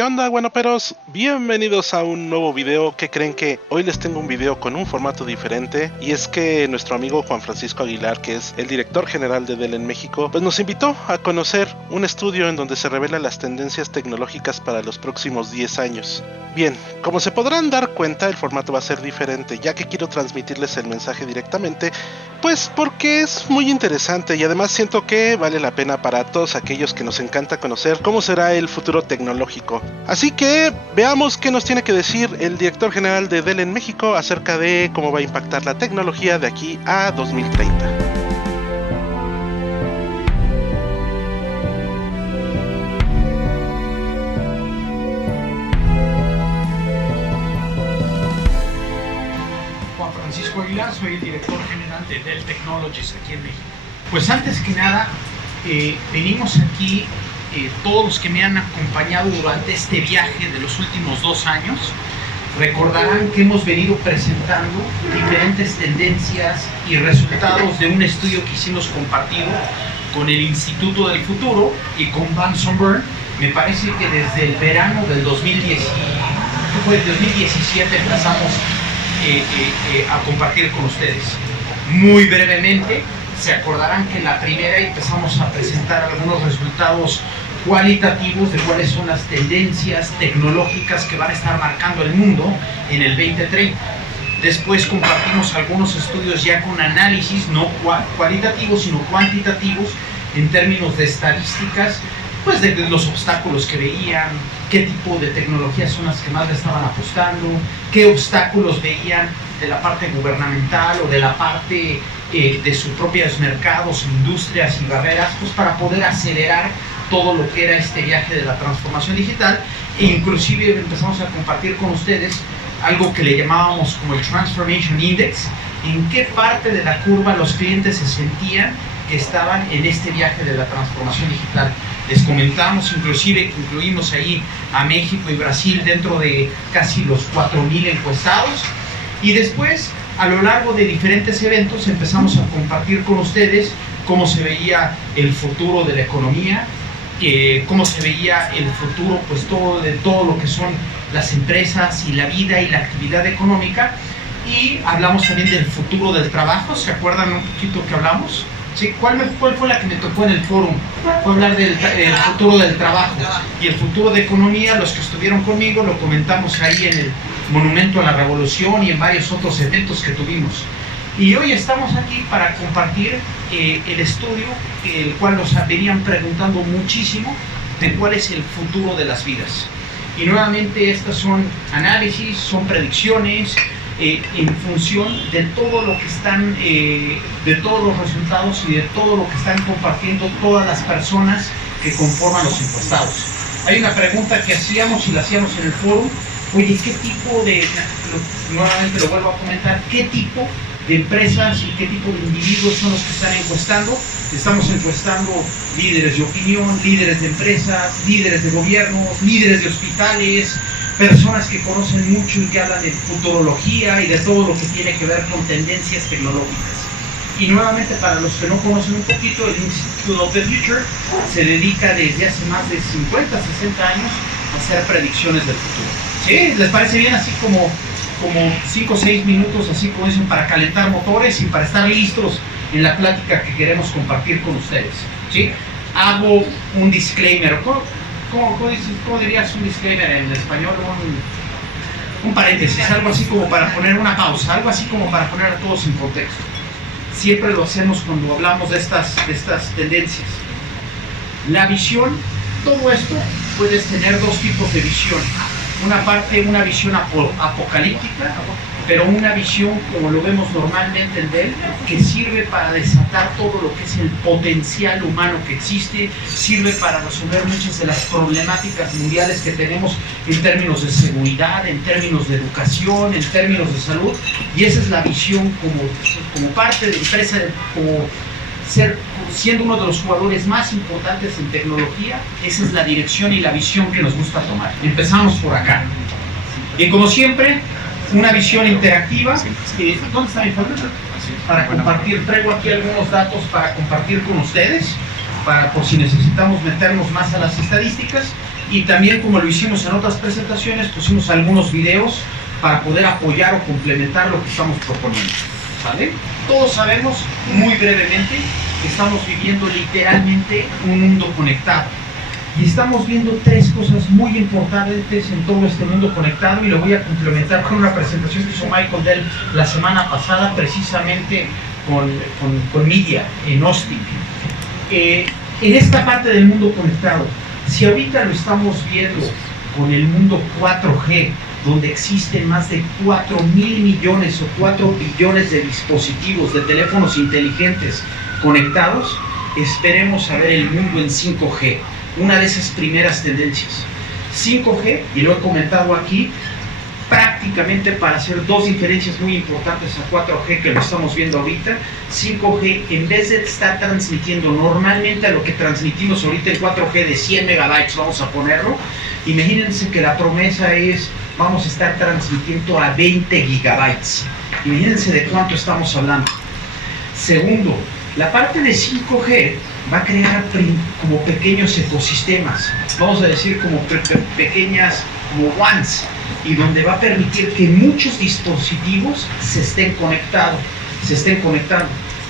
¿Qué onda, guanaperos? Bienvenidos a un nuevo video. ¿Qué creen? Que hoy les tengo un video con un formato diferente, y es que nuestro amigo Juan Francisco Aguilar, que es el director general de Dell en México, pues nos invitó a conocer un estudio en donde se revelan las tendencias tecnológicas para los próximos 10 años. Bien, como se podrán dar cuenta, el formato va a ser diferente, ya que quiero transmitirles el mensaje directamente, pues porque es muy interesante y además siento que vale la pena para todos aquellos que nos encanta conocer cómo será el futuro tecnológico. Así que veamos qué nos tiene que decir el director general de Dell en México acerca de cómo va a impactar la tecnología de aquí a 2030. Juan Francisco Aguilar, soy el director general de Dell Technologies aquí en México. Pues antes que nada, venimos aquí, todos los que me han acompañado durante este viaje de los últimos 2 años, recordarán que hemos venido presentando diferentes tendencias y resultados de un estudio que hicimos compartido con el Instituto del Futuro y con Bunsen Byrne. Me parece que desde el verano del 2017 empezamos a compartir con ustedes. Muy brevemente, se acordarán que en la primera empezamos a presentar algunos resultados cualitativos de cuáles son las tendencias tecnológicas que van a estar marcando el mundo en el 2030. Después compartimos algunos estudios ya con análisis no cualitativos sino cuantitativos en términos de estadísticas, pues de los obstáculos que veían, qué tipo de tecnologías son las que más le estaban apostando, qué obstáculos veían de la parte gubernamental o de la parte de sus propios mercados, industrias y barreras, pues para poder acelerar todo lo que era este viaje de la transformación digital. E inclusive empezamos a compartir con ustedes algo que le llamábamos como el Transformation Index, en qué parte de la curva los clientes se sentían que estaban en este viaje de la transformación digital. Les comentamos inclusive que incluimos ahí a México y Brasil dentro de casi los 4,000 encuestados. Y después, a lo largo de diferentes eventos, empezamos a compartir con ustedes cómo se veía el futuro de la economía, cómo se veía el futuro, pues todo lo que son las empresas y la vida y la actividad económica. Y hablamos también del futuro del trabajo. ¿Se acuerdan un poquito que hablamos? ¿Sí? ¿Cuál fue la que me tocó en el fórum? Fue hablar del futuro del trabajo y el futuro de economía. Los que estuvieron conmigo lo comentamos ahí en el Monumento a la Revolución y en varios otros eventos que tuvimos. Y hoy estamos aquí para compartir el estudio, el cual nos venían preguntando muchísimo de cuál es el futuro de las vidas. Y nuevamente estas son análisis, son predicciones, en función de todo lo que están, de todos los resultados y de todo lo que están compartiendo todas las personas que conforman los encuestados. Hay una pregunta que hacíamos y la hacíamos en el foro: oye, ¿qué tipo de, nuevamente lo vuelvo a comentar, qué tipo de empresas y qué tipo de individuos son los que están encuestando? Estamos encuestando líderes de opinión, líderes de empresas, líderes de gobiernos, líderes de hospitales, personas que conocen mucho y que hablan de futurología y de todo lo que tiene que ver con tendencias tecnológicas. Y nuevamente, para los que no conocen un poquito, el Institute of the Future se dedica desde hace más de 50, 60 años a hacer predicciones del futuro. ¿Sí? ¿Les parece bien así como 5 o 6 minutos, así como dicen, para calentar motores y para estar listos en la plática que queremos compartir con ustedes? ¿Sí? Hago un disclaimer. ¿Cómo dirías un disclaimer en español? Un paréntesis, algo así como para poner una pausa, algo así como para poner a todos en contexto. Siempre lo hacemos cuando hablamos de estas tendencias. La visión, todo esto puedes tener 2 tipos de visión. Una parte, una visión apocalíptica, pero una visión, como lo vemos normalmente en Dell, que sirve para desatar todo lo que es el potencial humano que existe, sirve para resolver muchas de las problemáticas mundiales que tenemos en términos de seguridad, en términos de educación, en términos de salud. Y esa es la visión como parte de empresa, siendo uno de los jugadores más importantes en tecnología. Esa es la dirección y la visión que nos gusta tomar. Empezamos por acá. Y como siempre, una visión interactiva. ¿Dónde está mi folder? Para compartir, traigo aquí algunos datos para compartir con ustedes, por si necesitamos meternos más a las estadísticas. Y también, como lo hicimos en otras presentaciones, pusimos algunos videos para poder apoyar o complementar lo que estamos proponiendo, ¿vale? Todos sabemos, muy brevemente, que estamos viviendo literalmente un mundo conectado. Y estamos viendo tres cosas muy importantes en todo este mundo conectado, y lo voy a complementar con una presentación que hizo Michael Dell la semana pasada, precisamente con Media en Austin. En esta parte del mundo conectado, si ahorita lo estamos viendo con el mundo 4G, donde existen más de 4.000 millones o 4 billones de dispositivos, de teléfonos inteligentes conectados, esperemos a ver el mundo en 5G, una de esas primeras tendencias. 5G, y lo he comentado aquí, prácticamente para hacer dos diferencias muy importantes a 4G que lo estamos viendo ahorita. 5G, en vez de estar transmitiendo normalmente a lo que transmitimos ahorita en 4G de 100 megabytes, vamos a ponerlo, imagínense que la promesa es, vamos a estar transmitiendo a 20 gigabytes. Imagínense de cuánto estamos hablando. Segundo, la parte de 5G va a crear como pequeños ecosistemas, vamos a decir como pequeñas, como WANs, y donde va a permitir que muchos dispositivos se estén conectando.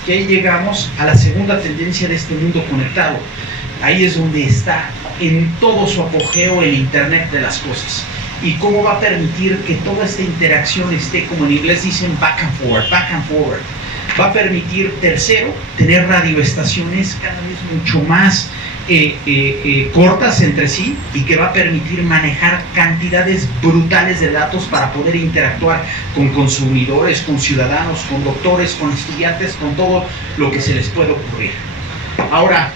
Que ahí llegamos a la segunda tendencia de este mundo conectado. Ahí es donde está en todo su apogeo el Internet de las cosas. Y cómo va a permitir que toda esta interacción esté, como en inglés dicen, back and forward. Va a permitir, tercero, tener radioestaciones cada vez mucho más cortas entre sí, y que va a permitir manejar cantidades brutales de datos para poder interactuar con consumidores, con ciudadanos, con doctores, con estudiantes, con todo lo que se les pueda ocurrir. Ahora,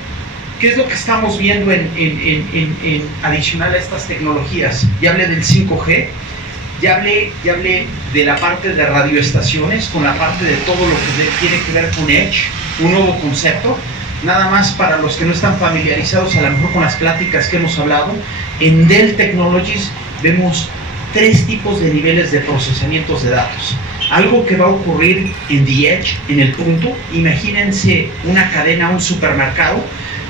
¿qué es lo que estamos viendo en adicional a estas tecnologías? Ya hablé del 5G, ya hablé de la parte de radioestaciones, con la parte de todo lo que tiene que ver con Edge, un nuevo concepto. Nada más para los que no están familiarizados a lo mejor con las pláticas que hemos hablado, en Dell Technologies vemos tres tipos de niveles de procesamientos de datos. Algo que va a ocurrir en The Edge, en el punto, imagínense una cadena, un supermercado,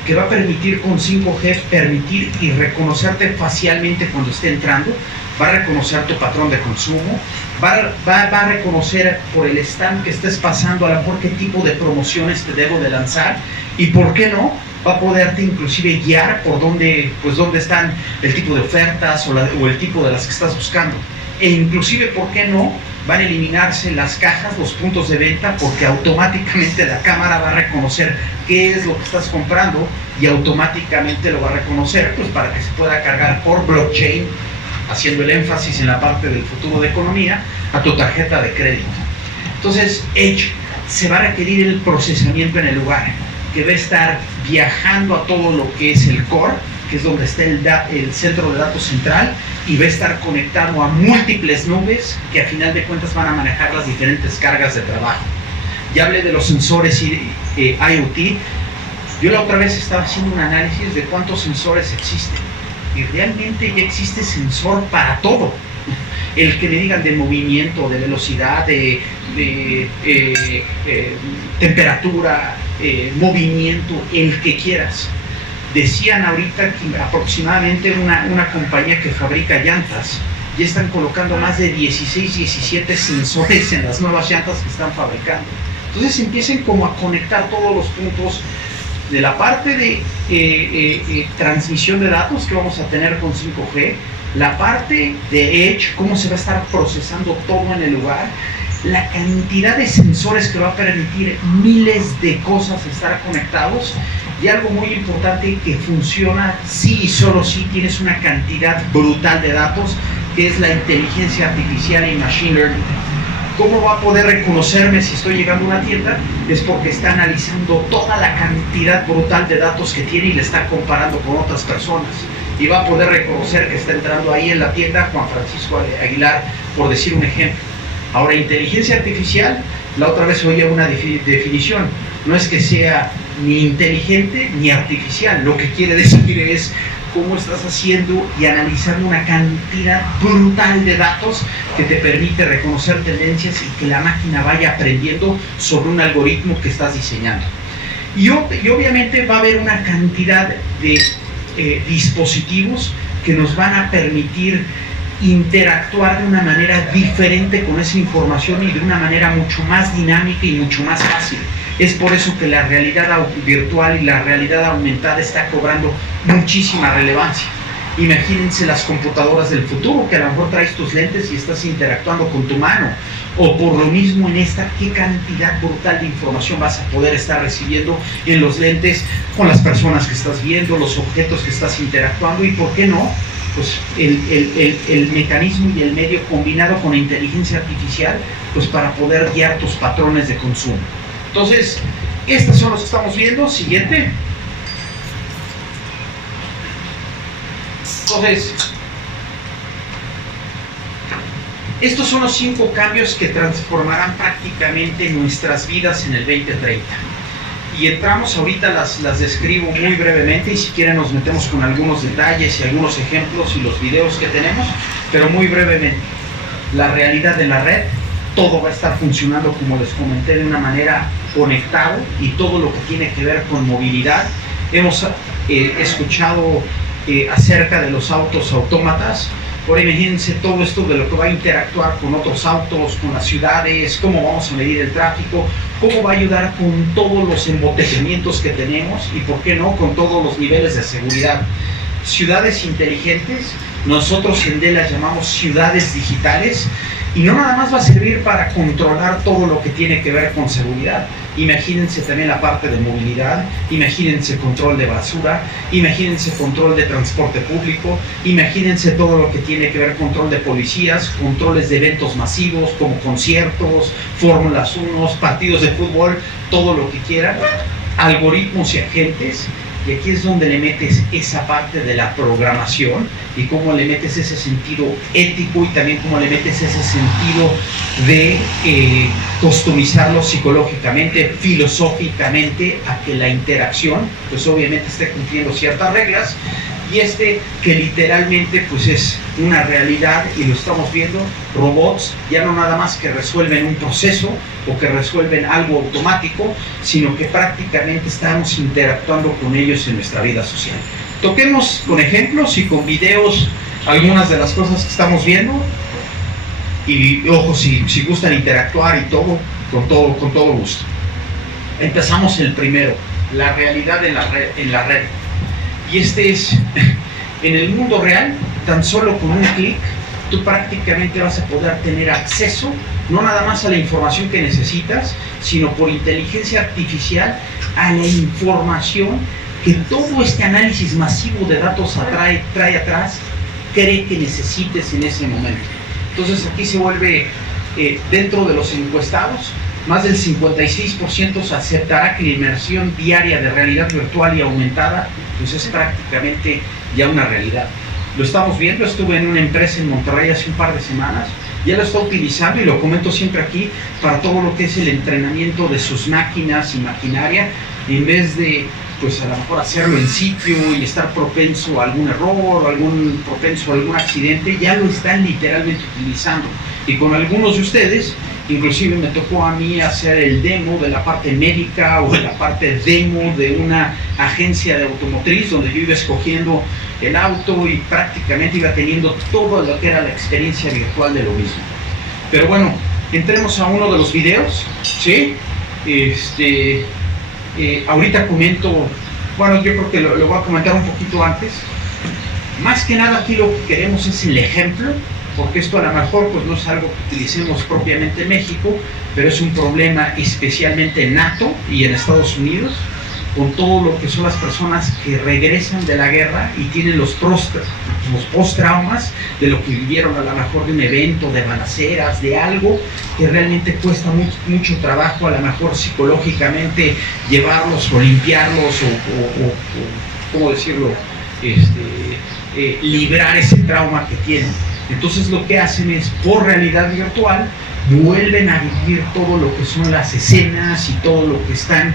que va a permitir con 5G permitir y reconocerte facialmente cuando esté entrando, va a reconocer tu patrón de consumo, va a reconocer por el stand que estés pasando a lo mejor qué tipo de promociones te debo de lanzar, y por qué no, va a poderte inclusive guiar por dónde están el tipo de ofertas o el tipo de las que estás buscando. E inclusive, ¿por qué no? Van a eliminarse las cajas, los puntos de venta, porque automáticamente la cámara va a reconocer qué es lo que estás comprando, y automáticamente lo va a reconocer, pues para que se pueda cargar por blockchain, haciendo el énfasis en la parte del futuro de economía, a tu tarjeta de crédito. Entonces, Edge se va a requerir el procesamiento en el lugar, que va a estar viajando a todo lo que es el core, que es donde está el centro de datos central, y va a estar conectado a múltiples nubes que a final de cuentas van a manejar las diferentes cargas de trabajo. Ya hablé de los sensores IoT. Yo la otra vez estaba haciendo un análisis de cuántos sensores existen, y realmente ya existe sensor para todo. El que me digan de movimiento, de velocidad, de temperatura, movimiento, el que quieras. Decían ahorita que aproximadamente una compañía que fabrica llantas ya están colocando más de 16, 17 sensores en las nuevas llantas que están fabricando. Entonces empiecen como a conectar todos los puntos de la parte de transmisión de datos que vamos a tener con 5G, la parte de Edge, cómo se va a estar procesando todo en el lugar, la cantidad de sensores que va a permitir miles de cosas estar conectados, y algo muy importante que funciona sí y solo si tienes una cantidad brutal de datos, que es la inteligencia artificial y machine learning. ¿Cómo va a poder reconocerme si estoy llegando a una tienda? Es porque está analizando toda la cantidad brutal de datos que tiene y le está comparando con otras personas. Y va a poder reconocer que está entrando ahí en la tienda Juan Francisco Aguilar, por decir un ejemplo. Ahora, inteligencia artificial, la otra vez oía una definición. No es que sea ni inteligente ni artificial. Lo que quiere decir es cómo estás haciendo y analizando una cantidad brutal de datos que te permite reconocer tendencias y que la máquina vaya aprendiendo sobre un algoritmo que estás diseñando. Y obviamente va a haber una cantidad de dispositivos que nos van a permitir interactuar de una manera diferente con esa información y de una manera mucho más dinámica y mucho más fácil. Es por eso que la realidad virtual y la realidad aumentada está cobrando muchísima relevancia. Imagínense las computadoras del futuro, que a lo mejor traes tus lentes y estás interactuando con tu mano, o por lo mismo en esta, qué cantidad brutal de información vas a poder estar recibiendo en los lentes con las personas que estás viendo, los objetos que estás interactuando, y por qué no, pues el mecanismo y el medio combinado con la inteligencia artificial, pues para poder guiar tus patrones de consumo. Entonces, estos son los que estamos viendo. Siguiente. Entonces, estos son los 5 cambios que transformarán prácticamente nuestras vidas en el 2030. Y entramos ahorita, las describo muy brevemente, y si quieren nos metemos con algunos detalles y algunos ejemplos y los videos que tenemos, pero muy brevemente. La realidad de la red, todo va a estar funcionando, como les comenté, de una manera conectado, y todo lo que tiene que ver con movilidad. Hemos escuchado acerca de los autos autómatas. Ahora imagínense todo esto de lo que va a interactuar con otros autos, con las ciudades, cómo vamos a medir el tráfico, cómo va a ayudar con todos los embotellamientos que tenemos, y por qué no, con todos los niveles de seguridad. Ciudades inteligentes, nosotros en DEL las llamamos ciudades digitales, y no nada más va a servir para controlar todo lo que tiene que ver con seguridad. Imagínense también la parte de movilidad, imagínense control de basura, imagínense control de transporte público, imagínense todo lo que tiene que ver control de policías, controles de eventos masivos como conciertos, Fórmulas 1, partidos de fútbol, todo lo que quieran, algoritmos y agentes. Y aquí es donde le metes esa parte de la programación, y cómo le metes ese sentido ético, y también cómo le metes ese sentido de customizarlo psicológicamente, filosóficamente, a que la interacción pues obviamente esté cumpliendo ciertas reglas, y que literalmente pues es una realidad, y lo estamos viendo, robots ya no nada más que resuelven un proceso o que resuelven algo automático, sino que prácticamente estamos interactuando con ellos en nuestra vida social. Toquemos con ejemplos y con videos algunas de las cosas que estamos viendo, y ojo, si gustan interactuar y todo, con todo gusto. Empezamos el primero, la realidad en la red. Y es, en el mundo real, tan solo con un clic, tú prácticamente vas a poder tener acceso, no nada más a la información que necesitas, sino por inteligencia artificial, a la información que todo este análisis masivo de datos trae atrás, cree que necesites en ese momento. Entonces aquí se vuelve, dentro de los encuestados, más del 56% se aceptará que la inmersión diaria de realidad virtual y aumentada pues es prácticamente ya una realidad. Lo estamos viendo, estuve en una empresa en Monterrey hace un par de semanas, ya lo está utilizando, y lo comento siempre aquí, para todo lo que es el entrenamiento de sus máquinas y maquinaria, en vez de pues a lo mejor hacerlo en sitio y estar propenso a algún error, o propenso a algún accidente, ya lo están literalmente utilizando. Y con algunos de ustedes, inclusive me tocó a mí hacer el demo de la parte médica, o de la parte demo de una agencia de automotriz, donde yo iba escogiendo el auto y prácticamente iba teniendo todo lo que era la experiencia virtual de lo mismo. Pero bueno, entremos a uno de los videos, ¿sí? Ahorita comento, bueno, yo creo que lo voy a comentar un poquito antes. Más que nada aquí lo que queremos es el ejemplo, porque esto a lo mejor pues no es algo que utilicemos propiamente en México, pero es un problema especialmente en NATO y en Estados Unidos, con todo lo que son las personas que regresan de la guerra y tienen los post-traumas de lo que vivieron a lo mejor de un evento, de balaceras, de algo que realmente cuesta mucho trabajo a lo mejor psicológicamente llevarlos o limpiarlos o ¿cómo decirlo? Librar ese trauma que tienen. Entonces lo que hacen es, por realidad virtual, vuelven a vivir todo lo que son las escenas y todo lo que están,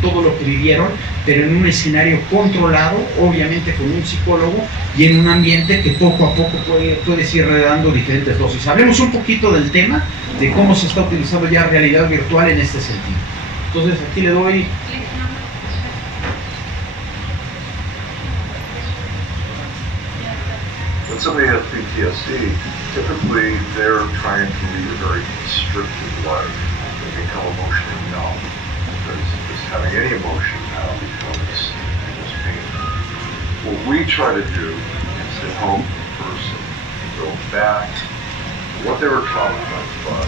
todo lo que vivieron, pero en un escenario controlado, obviamente con un psicólogo, y en un ambiente que poco a poco puedes ir dando diferentes dosis. Hablemos un poquito del tema, de cómo se está utilizando ya realidad virtual en este sentido. Entonces aquí le doy... when somebody has PTSD, typically they're trying to lead a very constricted life. They become emotionally numb because just having any emotion now becomes painful. What we try to do is to help the person go back to what they were traumatized by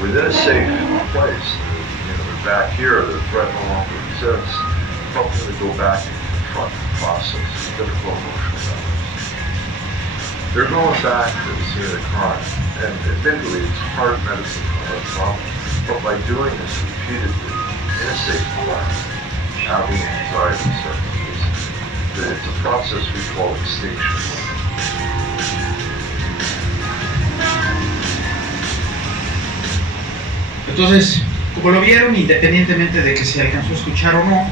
within a safe place. They're back here, the threat no longer exists. Help them to go back and confront the process, difficult emotional memories. They're going back to the scene of the crime, and admittedly, it's hard medicine for our trauma. But by doing this repeatedly in a safe environment, having anxiety in certain cases, it's a process we call extinction. Entonces, como lo vieron, independientemente de que se alcanzó a escuchar o no,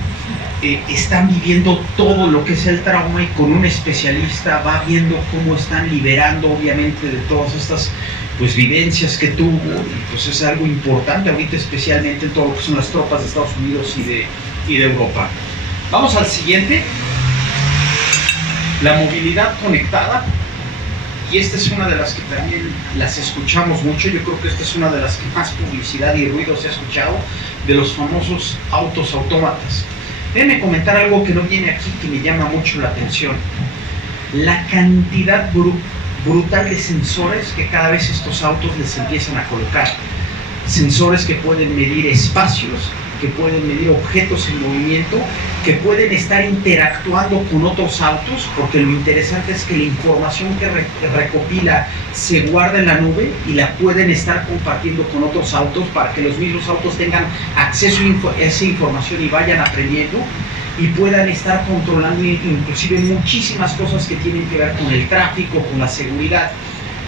están viviendo todo lo que es el trauma y con un especialista va viendo cómo están liberando obviamente de todas estas pues vivencias que tuvo, y pues es algo importante ahorita, especialmente en todo lo que son las tropas de Estados Unidos y de Europa. Vamos al siguiente, la movilidad conectada, y esta es una de las que también las escuchamos mucho. Yo creo que esta es una de las que más publicidad y ruido se ha escuchado, de los famosos autos autómatas. Déjenme comentar algo que no viene aquí, que me llama mucho la atención. La cantidad brutal de sensores que cada vez estos autos les empiezan a colocar. Sensores que pueden medir espacios, que pueden medir objetos en movimiento, que pueden estar interactuando con otros autos, porque lo interesante es que la información que recopila se guarda en la nube y la pueden estar compartiendo con otros autos para que los mismos autos tengan acceso a esa información y vayan aprendiendo y puedan estar controlando inclusive muchísimas cosas que tienen que ver con el tráfico, con la seguridad.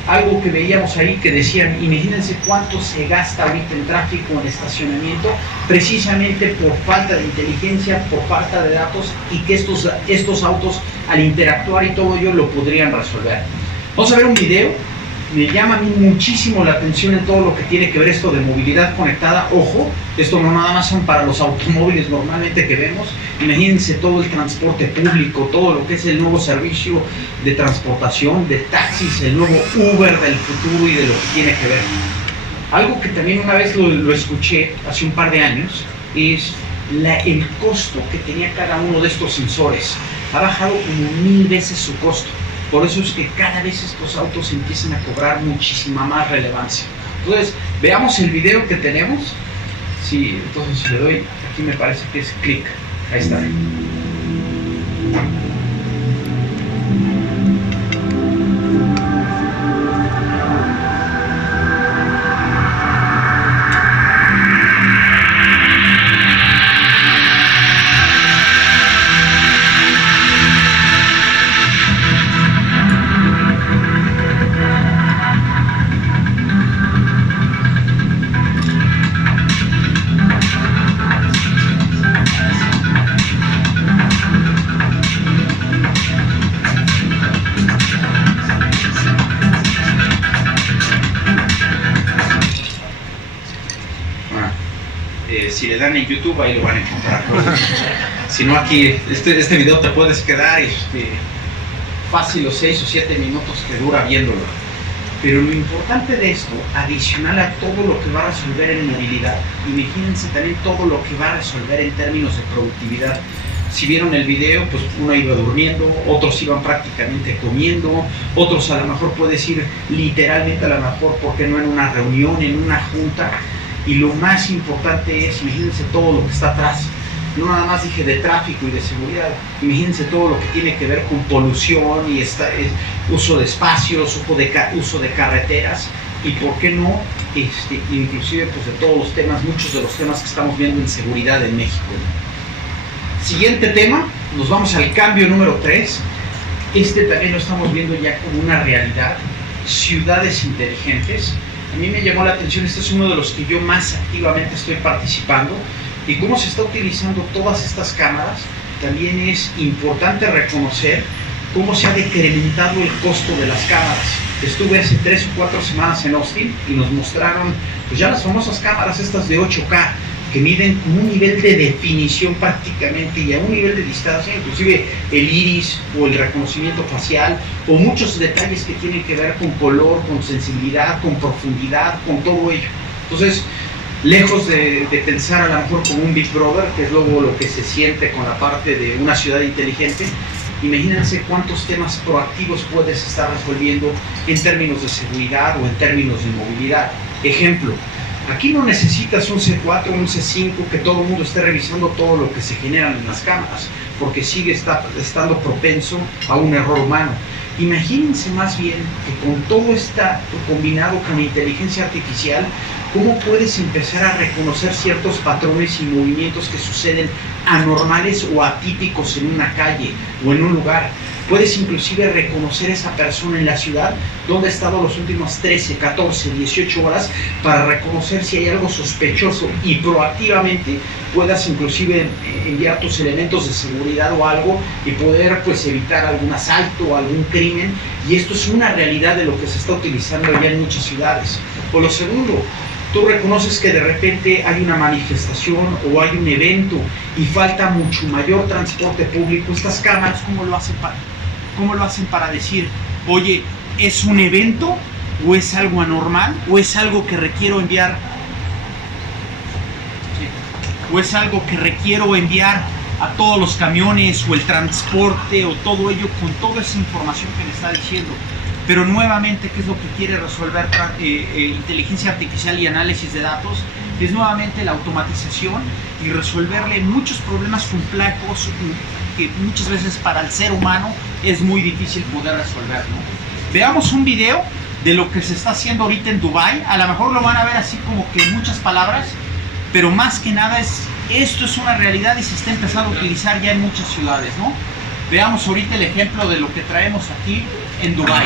Algo que veíamos ahí que decían, imagínense cuánto se gasta ahorita en tráfico, en estacionamiento, precisamente por falta de inteligencia, por falta de datos, y que estos autos al interactuar y todo ello lo podrían resolver. Vamos a ver un video. Me llama a mí muchísimo la atención en todo lo que tiene que ver esto de movilidad conectada. Ojo, esto no nada más son para los automóviles normalmente que vemos. Imagínense todo el transporte público, todo lo que es el nuevo servicio de transportación, de taxis, el nuevo Uber del futuro y de lo que tiene que ver. Algo que también una vez lo escuché hace un par de años es el costo que tenía cada uno de estos sensores. Ha bajado como 1000 veces su costo. Por eso es que cada vez estos autos empiezan a cobrar muchísima más relevancia. Entonces, veamos el video que tenemos. Sí, entonces le doy, aquí me parece que es clic. Ahí está. Si le dan en YouTube, ahí lo van a encontrar. Si no, aquí, este video te puedes quedar fácil los 6 o 7 minutos que dura viéndolo. Pero lo importante de esto, adicional a todo lo que va a resolver en movilidad, imagínense también todo lo que va a resolver en términos de productividad. Si vieron el video, pues uno iba durmiendo, otros iban prácticamente comiendo, otros a lo mejor puedes ir literalmente a lo mejor, porque no en una reunión, en una junta. Y lo más importante es, imagínense todo lo que está atrás. No nada más dije de tráfico y de seguridad, imagínense todo lo que tiene que ver con polución y uso de espacios, uso de carreteras y por qué no, inclusive pues de todos los temas, muchos de los temas que estamos viendo en seguridad en México. Siguiente tema, nos vamos al cambio número 3. También lo estamos viendo ya como una realidad, ciudades inteligentes. A mí me llamó la atención, este es uno de los que yo más activamente estoy participando, y cómo se está utilizando todas estas cámaras. También es importante reconocer cómo se ha decrementado el costo de las cámaras. Estuve hace 3 o 4 semanas en Austin y nos mostraron pues ya las famosas cámaras estas de 8K, que miden con un nivel de definición prácticamente y a un nivel de distancia, inclusive el iris o el reconocimiento facial o muchos detalles que tienen que ver con color, con sensibilidad, con profundidad, con todo ello. Entonces, lejos de pensar a lo mejor como un Big Brother, que es luego lo que se siente con la parte de una ciudad inteligente, imagínense cuántos temas proactivos puedes estar resolviendo en términos de seguridad o en términos de movilidad. Ejemplo, aquí no necesitas un C4 o un C5 que todo el mundo esté revisando todo lo que se genera en las cámaras, porque sigue estando propenso a un error humano. Imagínense más bien que con todo esto combinado con inteligencia artificial, cómo puedes empezar a reconocer ciertos patrones y movimientos que suceden anormales o atípicos en una calle o en un lugar. Puedes inclusive reconocer a esa persona en la ciudad donde ha estado las últimas 13, 14, 18 horas para reconocer si hay algo sospechoso y proactivamente puedas inclusive enviar tus elementos de seguridad o algo y poder pues evitar algún asalto o algún crimen. Y esto es una realidad de lo que se está utilizando ya en muchas ciudades. O lo segundo, tú reconoces que de repente hay una manifestación o hay un evento y falta mucho mayor transporte público. Estas cámaras, ¿cómo lo hacen para decir, oye, ¿es un evento o es algo anormal o es algo que requiero enviar? ¿O es algo que requiero enviar a todos los camiones o el transporte o todo ello con toda esa información que me está diciendo? Pero nuevamente, ¿qué es lo que quiere resolver inteligencia artificial y análisis de datos? Es nuevamente la automatización y resolverle muchos problemas complejos que muchas veces para el ser humano es muy difícil poder resolver, ¿no? Veamos un video de lo que se está haciendo ahorita en Dubái. A lo mejor lo van a ver así como que en muchas palabras, pero más que nada esto es una realidad y se está empezando a utilizar ya en muchas ciudades, ¿no? Veamos ahorita el ejemplo de lo que traemos aquí en Dubai.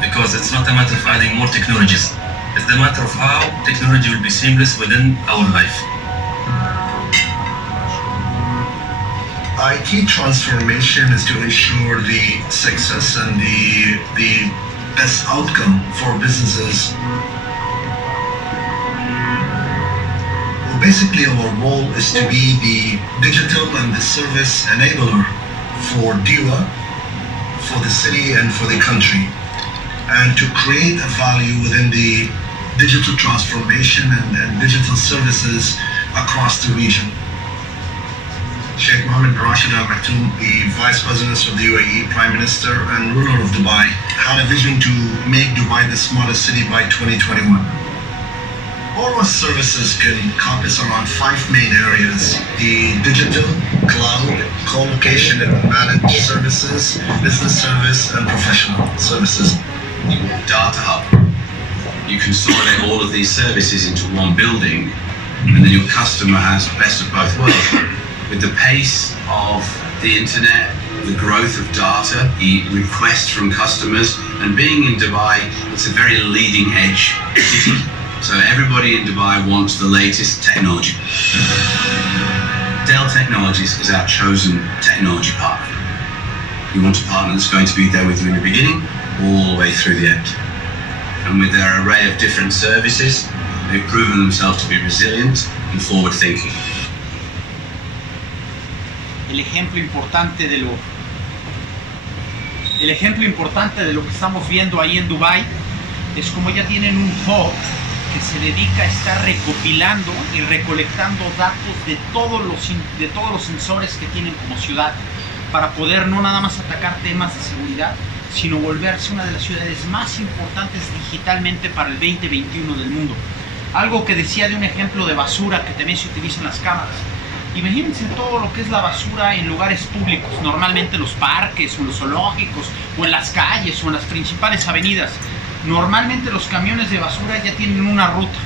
Because it's not a matter of adding more technologies. It's the matter of how technology will be seamless within our life. IT transformation is to ensure the success and the best outcome for businesses. Well, basically our role is to be the digital and the service enabler for DIWA, for the city and for the country, and to create a value within the digital transformation and digital services across the region. Sheikh Mohammed Rashid Al Maktoum, the Vice President of the UAE, Prime Minister and ruler of Dubai, had a vision to make Dubai the smartest city by 2021. All our services can encompass around 5 main areas: the digital, cloud, co-location and managed services, business service and professional services. Data hub. You consolidate all of these services into one building, and then your customer has best of both worlds. With the pace of the internet, the growth of data, the requests from customers, and being in Dubai, it's a very leading edge city. So everybody in Dubai wants the latest technology. Dell Technologies is our chosen technology partner. We want a partner that's going to be there with you in the beginning, all the way through the end. And with their array of different services, they've proven themselves to be resilient and forward-thinking. El ejemplo importante de lo que estamos viendo ahí en Dubai es como ya tienen un hub que se dedica a estar recopilando y recolectando datos de todos los sensores que tienen como ciudad para poder no nada más atacar temas de seguridad, sino volverse una de las ciudades más importantes digitalmente para el 2021 del mundo. Algo que decía de un ejemplo de basura que también se utiliza en las cámaras. Imagínense todo lo que es la basura en lugares públicos, normalmente en los parques o en los zoológicos o en las calles o en las principales avenidas. Normalmente los camiones de basura ya tienen una ruta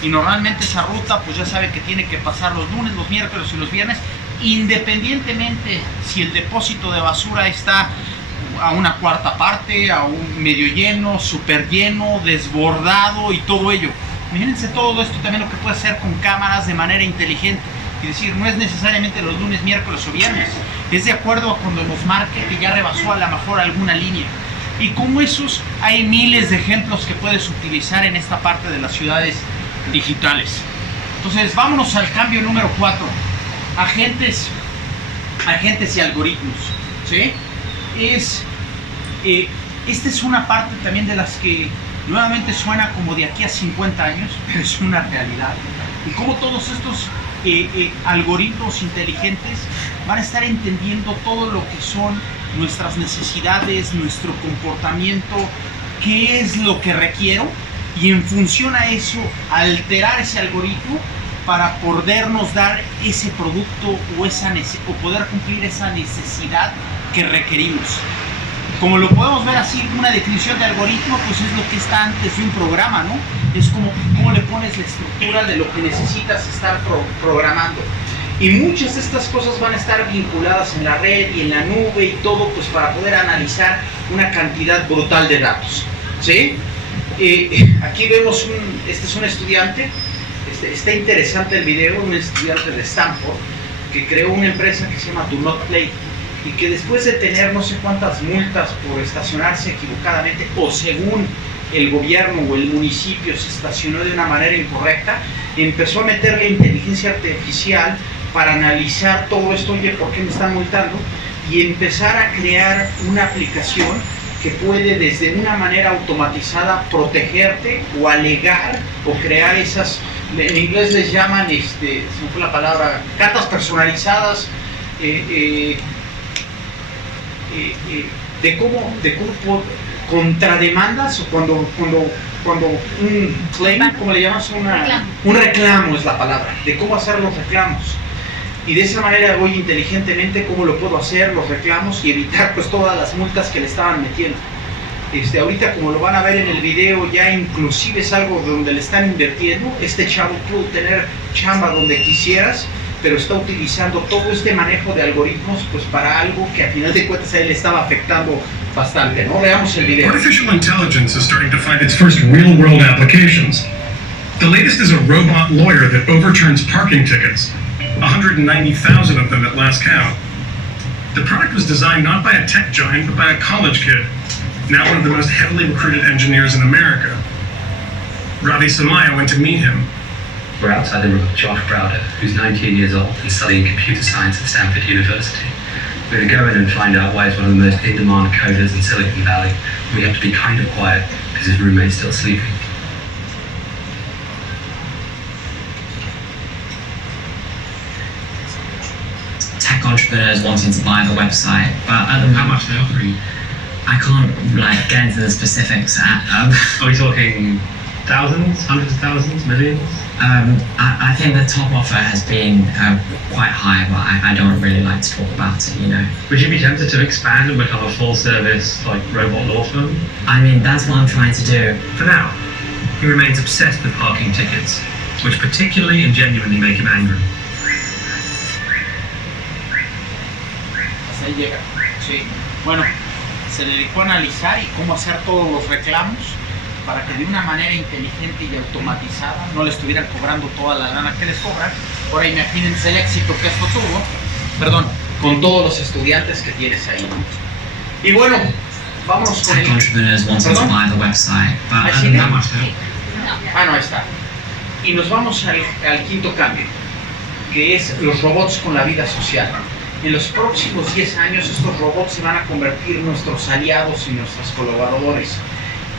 y normalmente esa ruta pues ya sabe que tiene que pasar los lunes, los miércoles y los viernes, independientemente si el depósito de basura está a una cuarta parte, a un medio lleno, súper lleno, desbordado y todo ello. Imagínense todo esto también lo que puede hacer con cámaras de manera inteligente. Es decir, no es necesariamente los lunes, miércoles o viernes, es de acuerdo a cuando nos marque que ya rebasó a lo mejor alguna línea. Y como esos, hay miles de ejemplos que puedes utilizar en esta parte de las ciudades digitales. Entonces, vámonos al cambio número 4. Agentes y algoritmos, ¿sí? Esta es una parte también de las que nuevamente suena como de aquí a 50 años, pero es una realidad. Y cómo todos estos algoritmos inteligentes van a estar entendiendo todo lo que son nuestras necesidades, nuestro comportamiento, qué es lo que requiero, y en función a eso alterar ese algoritmo para podernos dar ese producto o poder cumplir esa necesidad que requerimos. Como lo podemos ver así, una definición de algoritmo pues es lo que está antes de un programa, ¿no? Es como cómo le pones la estructura de lo que necesitas estar programando. Y muchas de estas cosas van a estar vinculadas en la red y en la nube y todo, pues para poder analizar una cantidad brutal de datos, ¿sí? Aquí vemos, este es un estudiante, está interesante el video, un estudiante de Stanford que creó una empresa que se llama Do Not Play, y que después de tener no sé cuántas multas por estacionarse equivocadamente o según el gobierno o el municipio se estacionó de una manera incorrecta, empezó a meterle inteligencia artificial para analizar todo esto, oye, ¿por qué me están multando? Y empezar a crear una aplicación que puede desde una manera automatizada protegerte o alegar o crear esas, en inglés les llaman, se me fue la palabra, cartas personalizadas, de cómo contrademandas, o cuando un claim, ¿cómo le llamas? Un reclamo es la palabra, de cómo hacer los reclamos. Y de esa manera voy inteligentemente cómo lo puedo hacer, los reclamos, y evitar pues todas las multas que le estaban metiendo. Ahorita, como lo van a ver en el video, ya inclusive es algo donde le están invirtiendo. Este chavo pudo tener chamba donde quisieras, pero está utilizando todo este manejo de algoritmos pues para algo que a final de cuentas a él le estaba afectando bastante, ¿no? Veamos el video. Artificial intelligence is starting to find its first real-world applications. The latest is a robot lawyer that overturns parking tickets, 190,000 of them at last count. The product was designed not by a tech giant, but by a college kid, now one of the most heavily recruited engineers in America. Ravi Samaya went to meet him. We're outside the room with Josh Browder, who's 19 years old and studying computer science at Stanford University. We're going to go in and find out why he's one of the most in-demand coders in Silicon Valley. We have to be kind of quiet because his roommate's still sleeping. Tech entrepreneurs wanting to buy the website, but at the moment, How much are they offering? I can't get into the specifics. Are we talking thousands, hundreds of thousands, millions? I think the top offer has been quite high, but I don't really like to talk about it, you know. Would you be tempted to expand and become a full-service, robot law firm? I mean, that's what I'm trying to do. For now, he remains obsessed with parking tickets, which particularly and genuinely make him angry. Hasta ahí llega, sí. Bueno, se dedicó a analizar y cómo hacer todos los reclamos para que de una manera inteligente y automatizada no le estuvieran cobrando toda la lana que les cobran. Ahora imagínense el éxito que esto tuvo, con todos los estudiantes que tienes ahí. Y bueno, vámonos con Tech entrepreneurs wanting to buy the website, but ¿Ahí at the sigue? moment, No, ahí está. Y nos vamos al quinto cambio, que es los robots con la vida social. En los próximos 10 años estos robots se van a convertir en nuestros aliados y nuestros colaboradores,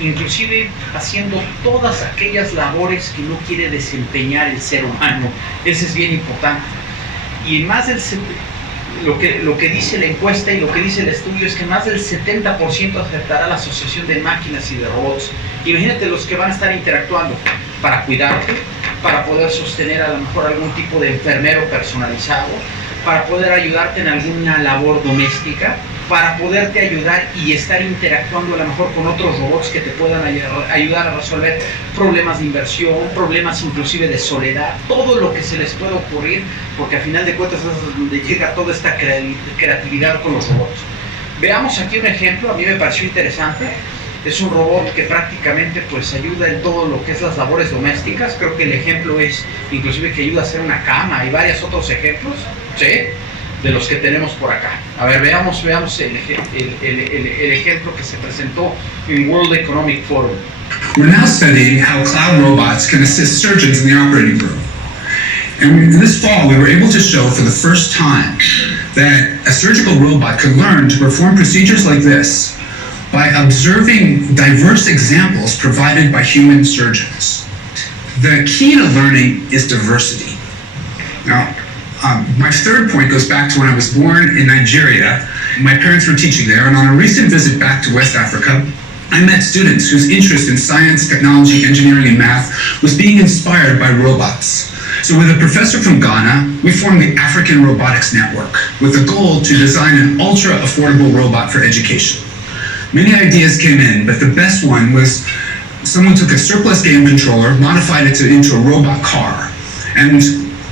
inclusive haciendo todas aquellas labores que no quiere desempeñar el ser humano. Eso es bien importante. Y más del lo que dice la encuesta y lo que dice el estudio es que más del 70% aceptará la asociación de máquinas y de robots. Imagínate los que van a estar interactuando para cuidarte, para poder sostener a lo mejor algún tipo de enfermero personalizado, para poder ayudarte en alguna labor doméstica, para poderte ayudar y estar interactuando a lo mejor con otros robots que te puedan ayudar a resolver problemas de inversión, problemas inclusive de soledad, todo lo que se les pueda ocurrir, porque al final de cuentas es donde llega toda esta creatividad con los robots. Veamos aquí un ejemplo, a mí me pareció interesante. Es un robot que prácticamente pues ayuda en todo lo que es las labores domésticas. Creo que el ejemplo es inclusive que ayuda a hacer una cama y varios otros ejemplos, ¿sí?, de los que tenemos por acá. A ver, veamos el ejemplo que se presentó en World Economic Forum. We're now studying how cloud robots can assist surgeons in the operating room. And this fall, we were able to show for the first time that a surgical robot could learn to perform procedures like this by observing diverse examples provided by human surgeons. The key to learning is diversity. Now, my third point goes back to when I was born in Nigeria. My parents were teaching there, and on a recent visit back to West Africa, I met students whose interest in science, technology, engineering, and math was being inspired by robots. So with a professor from Ghana, we formed the African Robotics Network with the goal to design an ultra-affordable robot for education. Many ideas came in, but the best one was someone took a surplus game controller, modified it into a robot car, and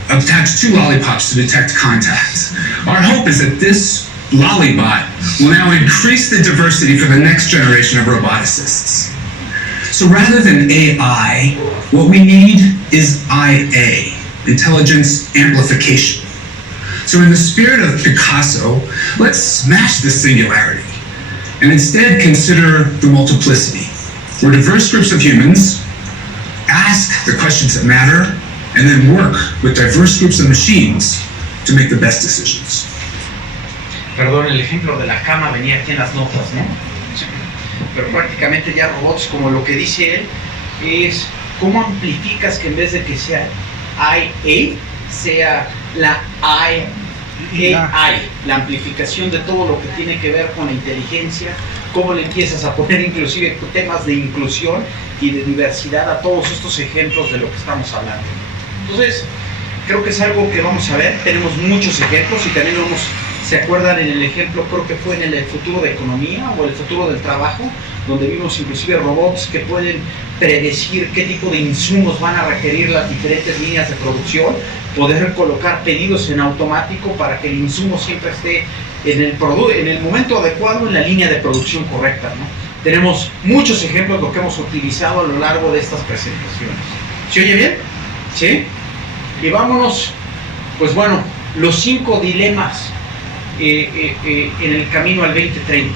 attached 2 lollipops to detect contact. Our hope is that this Lollibot will now increase the diversity for the next generation of roboticists. So rather than AI, what we need is IA, intelligence amplification. So in the spirit of Picasso, let's smash the singularity and instead consider the multiplicity, where diverse groups of humans ask the questions that matter and then work with diverse groups of machines to make the best decisions. Perdón, el ejemplo de la cama venía aquí en las notas, ¿no? Sí. Pero prácticamente ya robots, como lo que dice él, es cómo amplificas que en vez de que sea IA, sea la AI, la amplificación de todo lo que tiene que ver con la inteligencia, cómo le empiezas a poner inclusive temas de inclusión y de diversidad a todos estos ejemplos de lo que estamos hablando. Entonces, creo que es algo que vamos a ver, tenemos muchos ejemplos y también ¿se acuerdan en el ejemplo, creo que fue en el futuro de economía o el futuro del trabajo, donde vimos inclusive robots que pueden predecir qué tipo de insumos van a requerir las diferentes líneas de producción, poder colocar pedidos en automático para que el insumo siempre esté en el momento adecuado en la línea de producción correcta, ¿no? Tenemos muchos ejemplos de lo que hemos utilizado a lo largo de estas presentaciones. ¿Se oye bien? ¿Sí? Y vámonos, pues bueno, los 5 dilemas en el camino al 2030.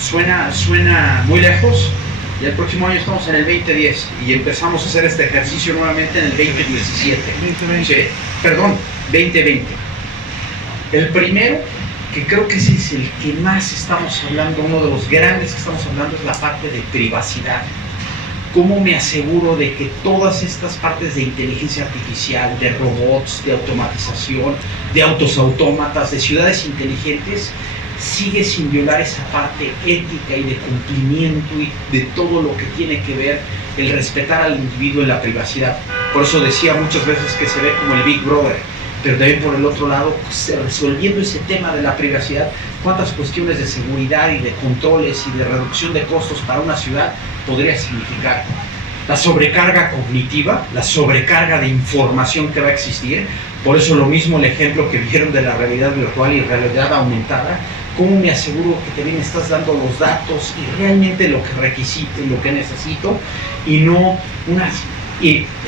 Suena muy lejos, y el próximo año estamos en el 2010 y empezamos a hacer este ejercicio nuevamente en el 2017. 2020. El primero, que creo que ese es el que más estamos hablando, uno de los grandes que estamos hablando, es la parte de privacidad. ¿Cómo me aseguro de que todas estas partes de inteligencia artificial, de robots, de automatización, de autos autómatas, de ciudades inteligentes, sigue sin violar esa parte ética y de cumplimiento y de todo lo que tiene que ver el respetar al individuo en la privacidad? Por eso decía muchas veces que se ve como el Big Brother, pero también por el otro lado, resolviendo ese tema de la privacidad, cuántas cuestiones de seguridad y de controles y de reducción de costos para una ciudad podría significar. La sobrecarga cognitiva, la sobrecarga de información que va a existir. Por eso lo mismo el ejemplo que vieron de la realidad virtual y realidad aumentada. ¿Cómo me aseguro que también estás dando los datos y realmente lo que requisito y lo que necesito, y no una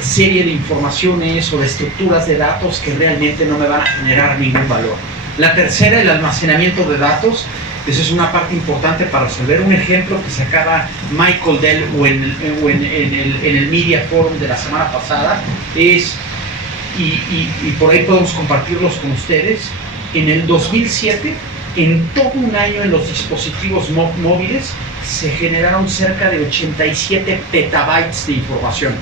serie de informaciones o de estructuras de datos que realmente no me van a generar ningún valor? La tercera, el almacenamiento de datos. Eso es una parte importante para resolver. Un ejemplo que sacaba Michael Dell en el Media Forum de la semana pasada es, y por ahí podemos compartirlos con ustedes, en el 2007, en todo un año en los dispositivos móviles se generaron cerca de 87 petabytes de información.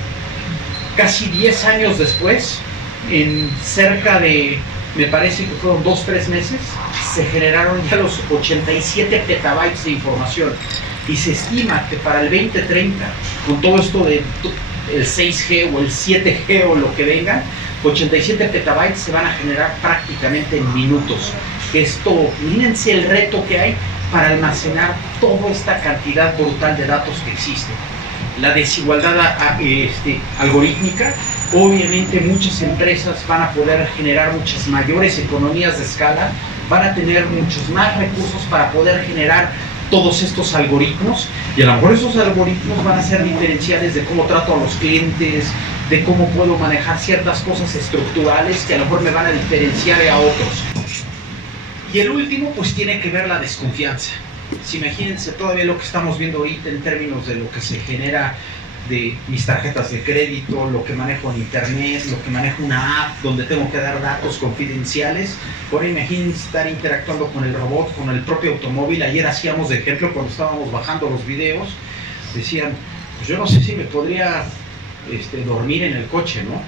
Casi 10 años después, en cerca de, me parece que fueron 2-3 meses, se generaron ya los 87 petabytes de información. Y se estima que para el 2030, con todo esto de el 6G o el 7G o lo que venga, 87 petabytes se van a generar prácticamente en minutos. Esto, mírense el reto que hay para almacenar toda esta cantidad brutal de datos que existen. La desigualdad algorítmica, obviamente muchas empresas van a poder generar muchas mayores economías de escala, van a tener muchos más recursos para poder generar todos estos algoritmos, y a lo mejor esos algoritmos van a ser diferenciales de cómo trato a los clientes, de cómo puedo manejar ciertas cosas estructurales que a lo mejor me van a diferenciar a otros. Y el último, pues tiene que ver la desconfianza. Si imagínense todavía lo que estamos viendo ahorita en términos de lo que se genera de mis tarjetas de crédito, lo que manejo en internet, lo que manejo una app donde tengo que dar datos confidenciales. Ahora imagínense estar interactuando con el robot, con el propio automóvil. Ayer hacíamos de ejemplo cuando estábamos bajando los videos, decían, pues yo no sé si me podría dormir en el coche, ¿no?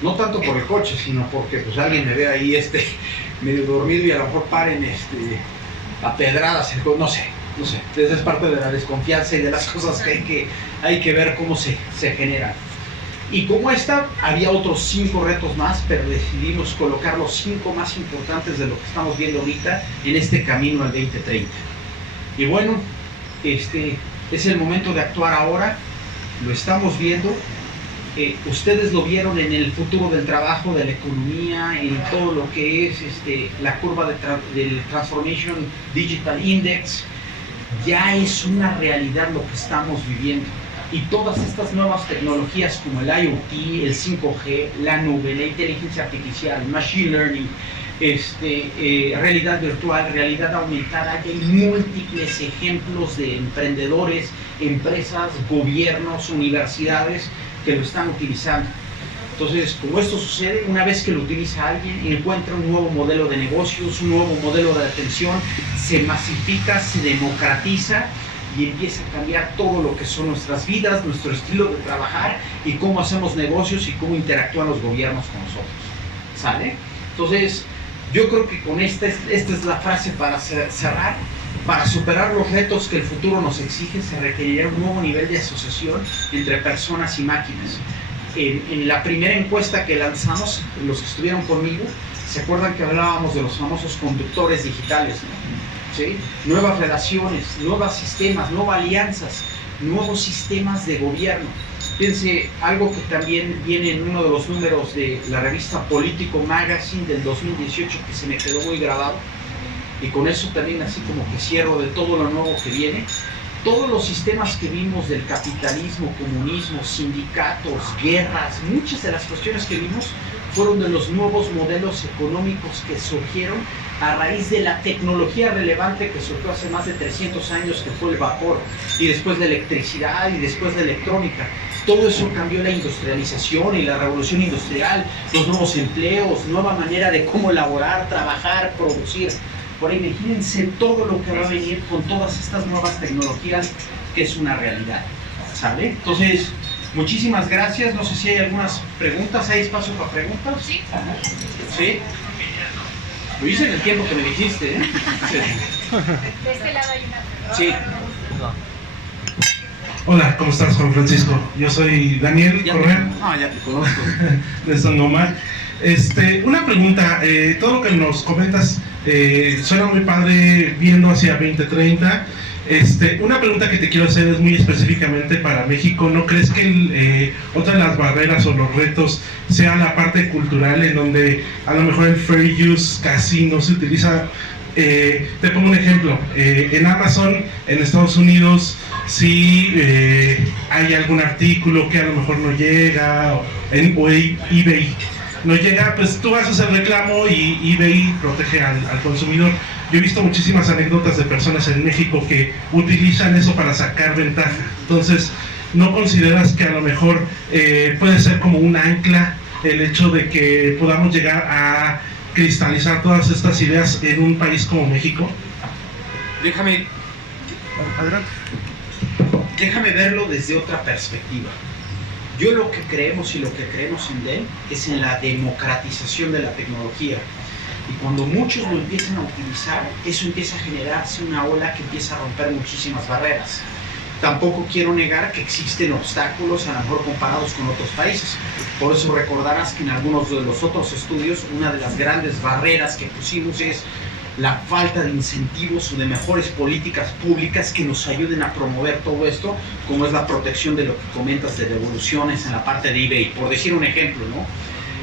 No tanto por el coche, sino porque pues alguien me ve ahí medio dormido y a lo mejor paren a pedradas, no sé. Esa es parte de la desconfianza y de las cosas que hay que ver cómo se generan. Y como había otros 5 retos más, pero decidimos colocar los 5 más importantes de lo que estamos viendo ahorita en este camino al 2030. Y bueno, es el momento de actuar ahora, lo estamos viendo. Ustedes lo vieron en el futuro del trabajo, de la economía, en todo lo que es la curva del Transformation Digital Index. Ya es una realidad lo que estamos viviendo. Y todas estas nuevas tecnologías como el IoT, el 5G, la nube, la inteligencia artificial, machine learning, realidad virtual, realidad aumentada, hay múltiples ejemplos de emprendedores, empresas, gobiernos, universidades que lo están utilizando. Entonces, como esto sucede, una vez que lo utiliza alguien, encuentra un nuevo modelo de negocios, un nuevo modelo de atención, se masifica, se democratiza y empieza a cambiar todo lo que son nuestras vidas, nuestro estilo de trabajar y cómo hacemos negocios y cómo interactúan los gobiernos con nosotros. ¿Sale? Entonces, yo creo que con esta es la frase para cerrar. Para superar los retos que el futuro nos exige, se requerirá un nuevo nivel de asociación entre personas y máquinas. En la primera encuesta que lanzamos, los que estuvieron conmigo, ¿se acuerdan que hablábamos de los famosos conductores digitales, ¿no? ¿Sí? Nuevas relaciones, nuevos sistemas, nuevas alianzas, nuevos sistemas de gobierno. Fíjense, algo que también viene en uno de los números de la revista Politico Magazine del 2018 que se me quedó muy grabado, y con eso también así como que cierro de todo lo nuevo que viene. Todos los sistemas que vimos del capitalismo, comunismo, sindicatos, guerras, muchas de las cuestiones que vimos fueron de los nuevos modelos económicos que surgieron a raíz de la tecnología relevante que surgió hace más de 300 años, que fue el vapor, y después la electricidad y después la electrónica. Todo eso cambió la industrialización y la revolución industrial, los nuevos empleos, nueva manera de cómo elaborar, trabajar, producir. Por ahí imagínense todo lo que va a venir con todas estas nuevas tecnologías, que es una realidad, ¿sale? Entonces, muchísimas gracias. No sé si hay algunas preguntas. ¿Hay espacio para preguntas? Sí. ¿Sí? Lo hice en el tiempo que me dijiste, ¿eh? Sí. De este lado hay una pregunta. Sí. Hola, ¿cómo estás, Juan Francisco? Yo soy Daniel Correa. Ya te conozco. De Sonoma. Una pregunta, todo lo que nos comentas suena muy padre viendo hacia 2030. Una pregunta que te quiero hacer es muy específicamente para México. ¿No crees que otra de las barreras o los retos sea la parte cultural, en donde a lo mejor el fair use casi no se utiliza? Te pongo un ejemplo. En Amazon, en Estados Unidos, sí hay algún artículo que a lo mejor no llega, o eBay no llega, pues tú haces el reclamo y eBay protege al consumidor. Yo he visto muchísimas anécdotas de personas en México que utilizan eso para sacar ventaja. Entonces, ¿no consideras que a lo mejor puede ser como un ancla el hecho de que podamos llegar a cristalizar todas estas ideas en un país como México? Déjame verlo desde otra perspectiva. Yo lo que creemos y lo que creemos en Dell es en la democratización de la tecnología. Y cuando muchos lo empiezan a utilizar, eso empieza a generarse una ola que empieza a romper muchísimas barreras. Tampoco quiero negar que existen obstáculos, a lo mejor comparados con otros países. Por eso recordarás que en algunos de los otros estudios, una de las grandes barreras que pusimos es la falta de incentivos o de mejores políticas públicas que nos ayuden a promover todo esto, como es la protección de lo que comentas de devoluciones en la parte de eBay, por decir un ejemplo, ¿no?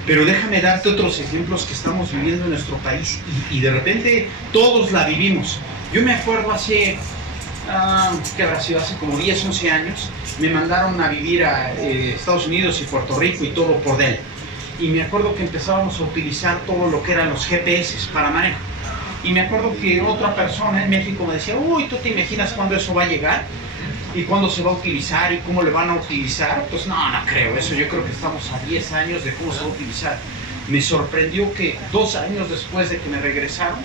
Pero déjame darte otros ejemplos que estamos viviendo en nuestro país y de repente todos la vivimos. Yo me acuerdo hace, ¿qué habrá sido? Hace como 10, 11 años, me mandaron a vivir a Estados Unidos y Puerto Rico y todo por Dell. Y me acuerdo que empezábamos a utilizar todo lo que eran los GPS para manejo. Y me acuerdo que otra persona en México me decía, uy, ¿tú te imaginas cuándo eso va a llegar? ¿Y cuándo se va a utilizar? ¿Y cómo le van a utilizar? Pues no creo eso. Yo creo que estamos a 10 años de cómo se va a utilizar. Me sorprendió que 2 años después de que me regresaron,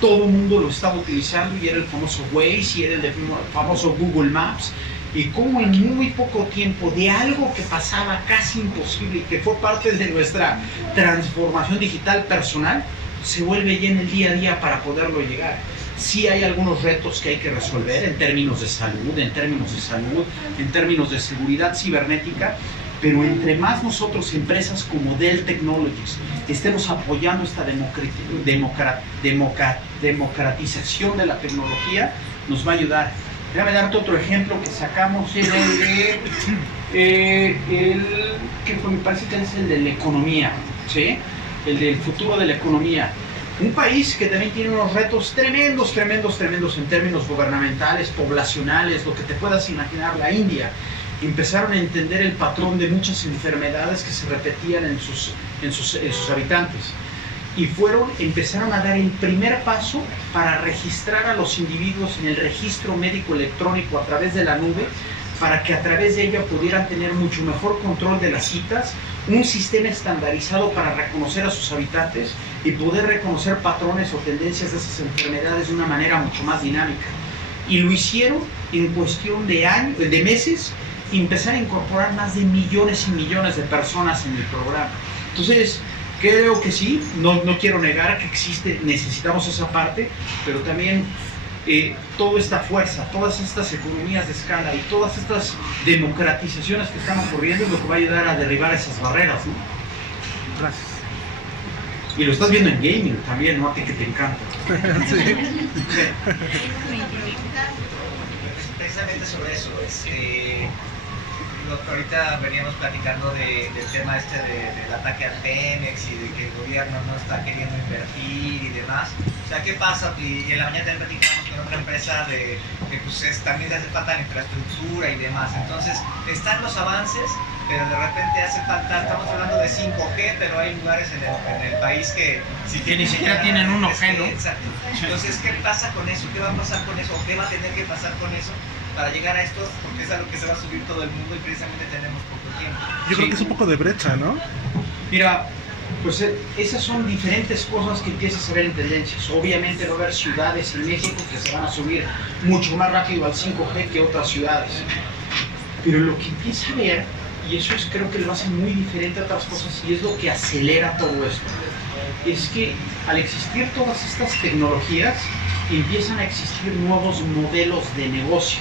todo el mundo lo estaba utilizando y era el famoso Waze y era el famoso Google Maps. Y cómo en muy poco tiempo de algo que pasaba casi imposible y que fue parte de nuestra transformación digital personal, se vuelve ya en el día a día para poderlo llegar. Sí hay algunos retos que hay que resolver en términos de salud, en términos de seguridad cibernética, pero entre más nosotros, empresas como Dell Technologies, estemos apoyando esta democratización de la tecnología, nos va a ayudar. Déjame darte otro ejemplo que sacamos, el que me parece que es el de la economía, ¿sí? El del futuro de la economía. Un país que también tiene unos retos tremendos en términos gubernamentales, poblacionales, lo que te puedas imaginar. La India empezaron a entender el patrón de muchas enfermedades que se repetían en sus habitantes y empezaron a dar el primer paso para registrar a los individuos en el registro médico electrónico a través de la nube, para que a través de ella pudieran tener mucho mejor control de las citas, un sistema estandarizado para reconocer a sus habitantes y poder reconocer patrones o tendencias de esas enfermedades de una manera mucho más dinámica. Y lo hicieron en cuestión de meses, y empezar a incorporar más de millones y millones de personas en el programa. Entonces, creo que sí, no quiero negar que existe, necesitamos esa parte, pero también toda esta fuerza, todas estas economías de escala y todas estas democratizaciones que están ocurriendo es lo que va a ayudar a derribar esas barreras, ¿no? Gracias. Y lo estás viendo en gaming también, ¿no? A ti que te encanta. Sí. Precisamente sobre eso, lo que ahorita veníamos platicando del tema del ataque a Pemex y de que el gobierno no está queriendo invertir y demás. O sea, ¿qué pasa? Y en la mañana también platicamos con otra empresa de que pues también le hace falta la infraestructura y demás. Entonces, están los avances, pero de repente hace falta, estamos hablando de 5G, pero hay lugares en el país que ni siquiera tienen 1G, ¿no? Exacto. Entonces, ¿qué pasa con eso? ¿Qué va a pasar con eso? ¿Qué va a tener que pasar con eso para llegar a esto? Porque es algo que se va a subir todo el mundo y precisamente tenemos poco tiempo. Yo creo que es un poco de brecha, ¿no? Mira, pues esas son diferentes cosas que empiezas a ver en tendencias. Obviamente va a haber ciudades en México que se van a subir mucho más rápido al 5G que otras ciudades. Pero lo que empieza a ver, y eso creo que lo hace muy diferente a otras cosas, y es lo que acelera todo esto, es que al existir todas estas tecnologías, empiezan a existir nuevos modelos de negocio.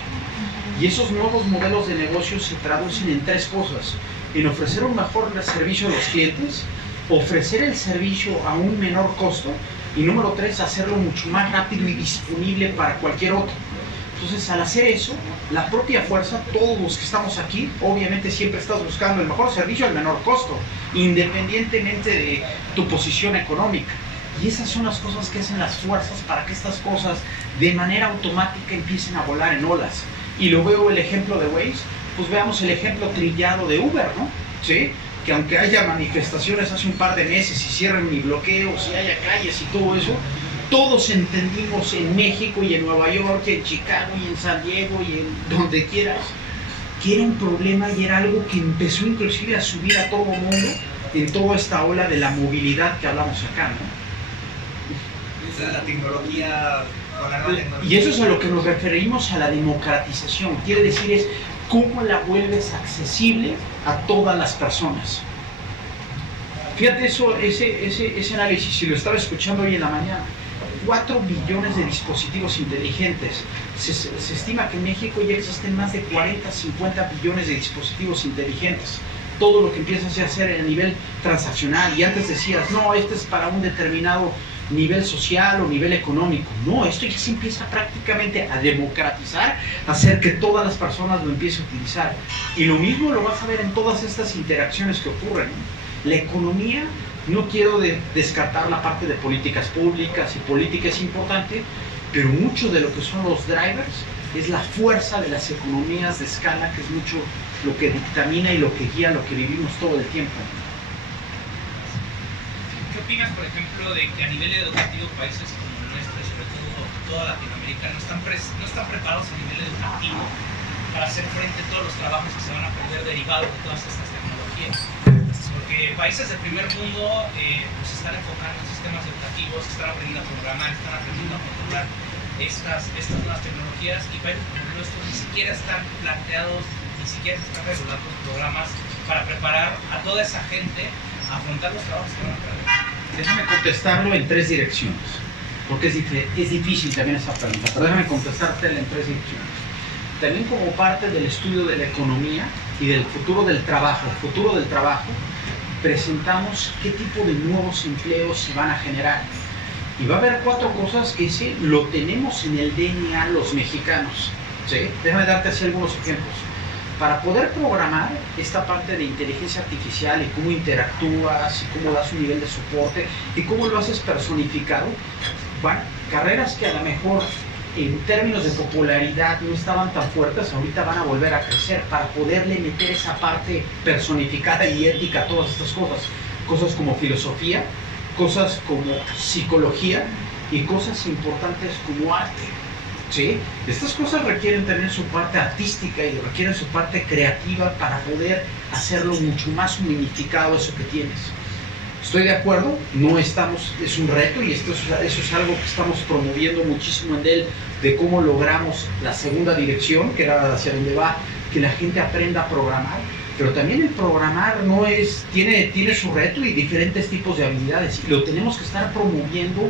Y esos nuevos modelos de negocio se traducen en 3 cosas: en ofrecer un mejor servicio a los clientes, ofrecer el servicio a un menor costo, y número 3, hacerlo mucho más rápido y disponible para cualquier otro. Entonces, al hacer eso, la propia fuerza, todos los que estamos aquí, obviamente siempre estás buscando el mejor servicio al menor costo, independientemente de tu posición económica. Y esas son las cosas que hacen las fuerzas para que estas cosas de manera automática empiecen a volar en olas. Y lo veo el ejemplo de Waze, pues veamos el ejemplo trillado de Uber, ¿no? ¿Sí? Que aunque haya manifestaciones hace un par de meses y cierren mi bloqueos y haya calles y todo eso, todos entendimos en México y en Nueva York, y en Chicago y en San Diego y en donde quieras, que era un problema y era algo que empezó inclusive a subir a todo el mundo en toda esta ola de la movilidad que hablamos acá, ¿no? La tecnología, con la nueva tecnología. Y eso es a lo que nos referimos a la democratización. Quiere decir es cómo la vuelves accesible a todas las personas. Fíjate ese análisis, si lo estaba escuchando hoy en la mañana. 4 billones de dispositivos inteligentes. Se estima que en México ya existen más de 40, 50 billones de dispositivos inteligentes. Todo lo que empiezas a hacer a nivel transaccional. Y antes decías, no, este es para un determinado nivel social o nivel económico. No, esto ya se empieza prácticamente a democratizar, a hacer que todas las personas lo empiecen a utilizar. Y lo mismo lo vas a ver en todas estas interacciones que ocurren, ¿no? La economía, no quiero descartar la parte de políticas públicas, y política es importante, pero mucho de lo que son los drivers es la fuerza de las economías de escala, que es mucho lo que dictamina y lo que guía lo que vivimos todo el tiempo. ¿Qué opinas, por ejemplo, de que a nivel educativo países como el nuestro, sobre todo toda Latinoamérica, no están preparados a nivel educativo para hacer frente a todos los trabajos que se van a perder derivados de todas estas tecnologías. Porque países del primer mundo pues están enfocando en sistemas educativos, están aprendiendo a programar, están aprendiendo a controlar estas nuevas tecnologías, y países como el nuestro ni siquiera están planteados, ni siquiera se están regulando programas para preparar a toda esa gente a afrontar los trabajos que van a perder. Déjame contestarlo en tres direcciones, porque es difícil también esa pregunta, pero déjame contestártela en tres direcciones. También como parte del estudio de la economía y del futuro del trabajo, presentamos qué tipo de nuevos empleos se van a generar. Y va a haber cuatro cosas que sí lo tenemos en el DNA los mexicanos. ¿Sí? Déjame darte así algunos ejemplos. Para poder programar esta parte de inteligencia artificial y cómo interactúas y cómo das un nivel de soporte y cómo lo haces personificado, van carreras que a lo mejor en términos de popularidad no estaban tan fuertes, ahorita van a volver a crecer para poderle meter esa parte personificada y ética a todas estas cosas. Cosas como filosofía, cosas como psicología y cosas importantes como arte. ¿Sí? Estas cosas requieren tener su parte artística y requieren su parte creativa para poder hacerlo mucho más unificado eso que tienes. Estoy de acuerdo, no estamos, es un reto y eso es algo que estamos promoviendo muchísimo en él, de cómo logramos la segunda dirección, que era hacia donde va, que la gente aprenda a programar, pero también el programar no es, tiene su reto y diferentes tipos de habilidades, y lo tenemos que estar promoviendo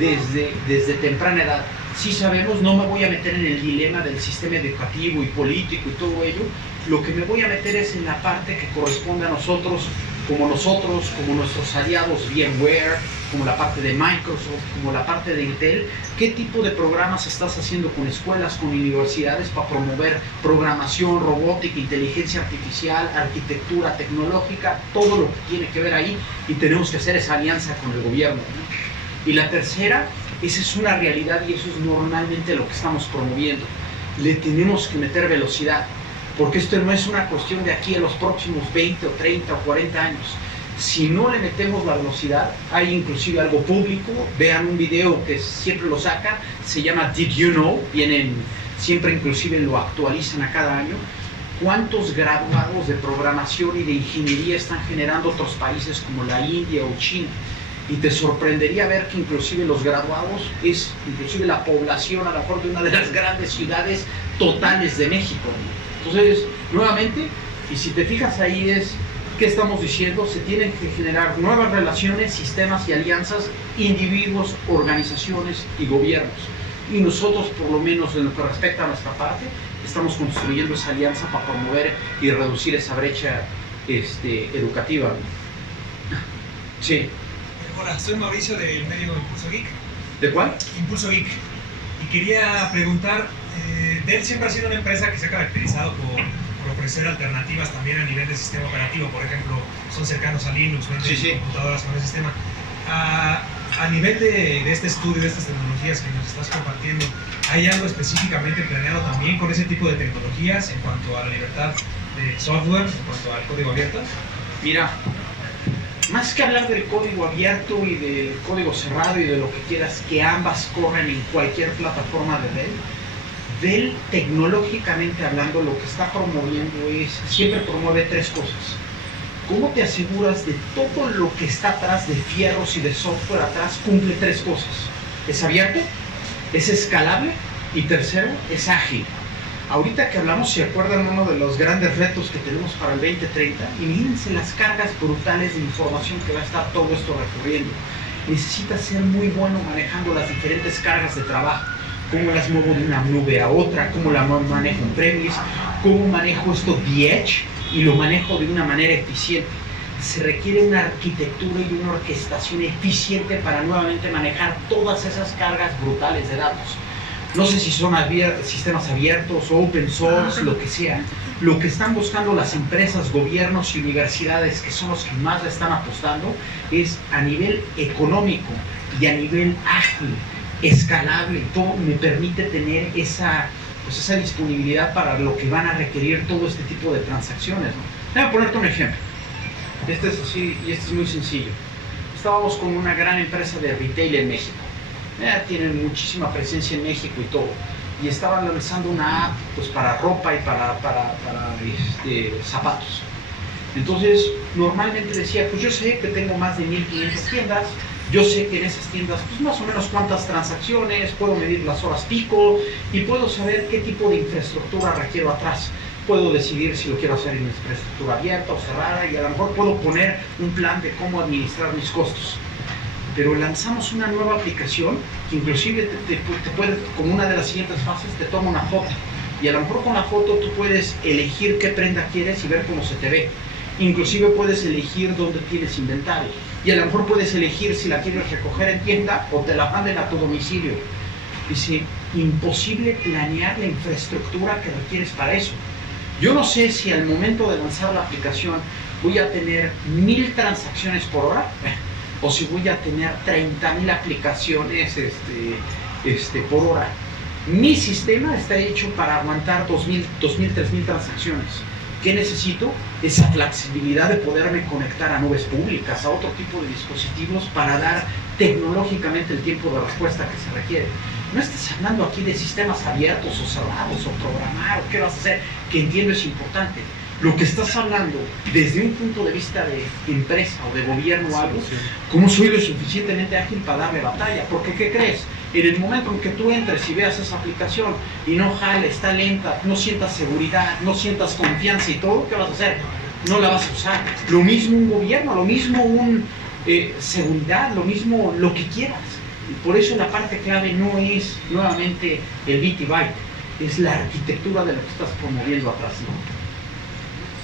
desde temprana edad. Sí sabemos, no me voy a meter en el dilema del sistema educativo y político y todo ello, lo que me voy a meter es en la parte que corresponde a nosotros, como nuestros aliados VMware, como la parte de Microsoft, como la parte de Intel, qué tipo de programas estás haciendo con escuelas, con universidades para promover programación, robótica, inteligencia artificial, arquitectura tecnológica, todo lo que tiene que ver ahí, y tenemos que hacer esa alianza con el gobierno, ¿no? Y la tercera, esa es una realidad y eso es normalmente lo que estamos promoviendo. Le tenemos que meter velocidad, porque esto no es una cuestión de aquí a los próximos 20 o 30 o 40 años. Si no le metemos la velocidad, hay inclusive algo público, vean un video que siempre lo sacan, se llama Did You Know, vienen, siempre inclusive lo actualizan a cada año, cuántos graduados de programación y de ingeniería están generando otros países como la India o China. Y te sorprendería ver que inclusive los graduados es inclusive la población a lo mejor de una de las grandes ciudades totales de México. Entonces, nuevamente, y si te fijas ahí es, ¿qué estamos diciendo? Se tienen que generar nuevas relaciones, sistemas y alianzas, individuos, organizaciones y gobiernos. Y nosotros, por lo menos en lo que respecta a nuestra parte, estamos construyendo esa alianza para promover y reducir esa brecha educativa. Sí. Hola, soy Mauricio del medio Impulso Geek. ¿De cuál? Impulso Geek. Y quería preguntar, Dell siempre ha sido una empresa que se ha caracterizado por ofrecer alternativas también a nivel de sistema operativo. Por ejemplo, son cercanos a Linux, venden computadoras con el sistema. A nivel de este estudio, de estas tecnologías que nos estás compartiendo, ¿hay algo específicamente planeado también con ese tipo de tecnologías en cuanto a la libertad de software, en cuanto al código abierto? Mira, más que hablar del código abierto y del código cerrado y de lo que quieras, que ambas corren en cualquier plataforma de Dell, tecnológicamente hablando, lo que está promoviendo siempre promueve tres cosas. ¿Cómo te aseguras de todo lo que está atrás de fierros y de software atrás cumple tres cosas? Es abierto, es escalable y tercero, es ágil. Ahorita que hablamos, ¿se acuerdan uno de los grandes retos que tenemos para el 2030? Imagínense las cargas brutales de información que va a estar todo esto recorriendo. Necesitas ser muy bueno manejando las diferentes cargas de trabajo. Cómo las muevo de una nube a otra, cómo la manejo en premise, cómo manejo esto de edge y lo manejo de una manera eficiente. Se requiere una arquitectura y una orquestación eficiente para nuevamente manejar todas esas cargas brutales de datos. No sé si son sistemas abiertos o open source, lo que sea. Lo que están buscando las empresas, gobiernos y universidades, que son los que más le están apostando, es a nivel económico y a nivel ágil, escalable. Todo me permite tener esa disponibilidad para lo que van a requerir todo este tipo de transacciones, ¿no? Déjame ponerte un ejemplo. Este es así y este es muy sencillo. Estábamos con una gran empresa de retail en México. Tienen muchísima presencia en México y todo. y estaban lanzando una app pues, para ropa y para zapatos. Entonces, normalmente decía, pues yo sé que tengo más de 1500 tiendas, yo sé que en esas tiendas, pues más o menos cuántas transacciones, puedo medir las horas pico y puedo saber qué tipo de infraestructura requiero atrás. Puedo decidir si lo quiero hacer en infraestructura abierta o cerrada y a lo mejor puedo poner un plan de cómo administrar mis costos. Pero lanzamos una nueva aplicación que inclusive te puede, como una de las siguientes fases, te toma una foto. Y a lo mejor con la foto tú puedes elegir qué prenda quieres y ver cómo se te ve. Inclusive puedes elegir dónde tienes inventario. Y a lo mejor puedes elegir si la quieres recoger en tienda o te la manden a tu domicilio. Dice, imposible planear la infraestructura que requieres para eso. Yo no sé si al momento de lanzar la aplicación voy a tener 1000 transacciones por hora o si voy a tener 30,000 aplicaciones por hora. Mi sistema está hecho para aguantar 2,000, 3,000 transacciones. ¿Qué necesito? Esa flexibilidad de poderme conectar a nubes públicas, a otro tipo de dispositivos para dar tecnológicamente el tiempo de respuesta que se requiere. No estás hablando aquí de sistemas abiertos o cerrados o programar o qué vas a hacer, que entiendo es importante. Lo que estás hablando desde un punto de vista de empresa o de gobierno o algo, ¿cómo soy lo suficientemente ágil para darle batalla? Porque ¿qué crees? En el momento en que tú entres y veas esa aplicación y no jale, está lenta, no sientas seguridad, no sientas confianza y todo, ¿qué vas a hacer? No la vas a usar. Lo mismo un gobierno, lo mismo un seguridad, lo mismo lo que quieras. Y por eso la parte clave no es nuevamente el bit y byte, es la arquitectura de lo que estás promoviendo atrás, ¿no?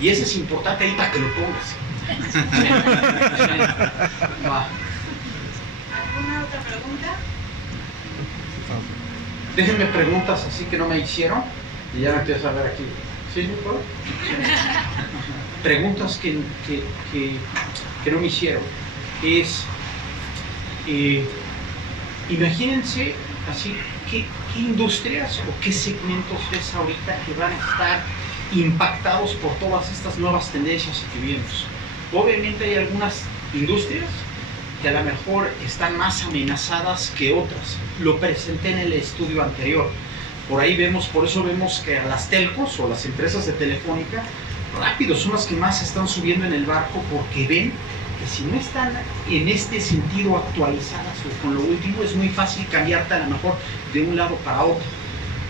Y eso es importante ahí para que lo pongas. ¿Alguna otra pregunta? Déjenme preguntas así que no me hicieron y ya me empiezo a ver aquí. ¿Sí, no puedo? Preguntas que no me hicieron. Es, imagínense así, ¿qué industrias o qué segmentos ves ahorita que van a estar impactados por todas estas nuevas tendencias que vivimos? Obviamente hay algunas industrias que a lo mejor están más amenazadas que otras. Lo presenté en el estudio anterior. Por eso vemos que a las telcos o las empresas de telefónica rápido son las que más están subiendo en el barco porque ven que si no están en este sentido actualizadas o con lo último es muy fácil cambiarte a lo mejor de un lado para otro.